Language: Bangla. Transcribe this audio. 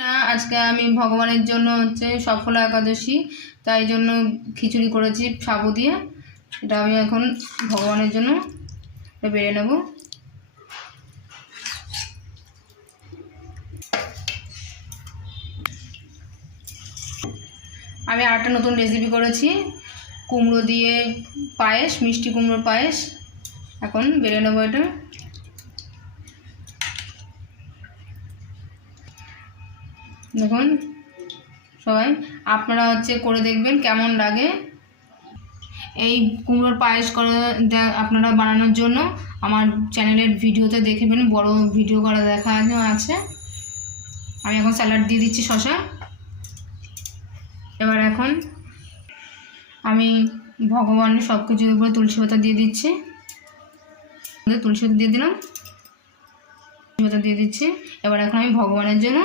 না, আজকে আমি ভগবানের জন্য হচ্ছে সফলা একাদশী, তাই জন্য খিচুড়ি করেছি সাবু দিয়ে। এটা আমি এখন ভগবানের জন্য বেড়ে নেব। আমি আরেকটা নতুন রেসিপি করেছি, কুমড়ো দিয়ে পায়েস, মিষ্টি কুমড়োর পায়েস। এখন বেড়ে নেবো এটা। দেখুন সবাই, আপনারা হচ্ছে করে দেখবেন কেমন লাগে। এই কুমড়োর পায়েস করে আপনারা বানানোর জন্য আমার চ্যানেলের ভিডিওতে দেখবেন, বড় ভিডিও করা দেখা আছে। আমি এখন স্যালাড দিয়ে দিচ্ছি, শসা। এবার এখন আমি ভগবানের সব কিছুর উপরে তুলসী পাতা দিয়ে দিচ্ছি। তুলসী পাতা দিয়ে দিলাম, তুলসী পাতা দিয়ে দিচ্ছি। এবার এখন আমি ভগবানের জন্য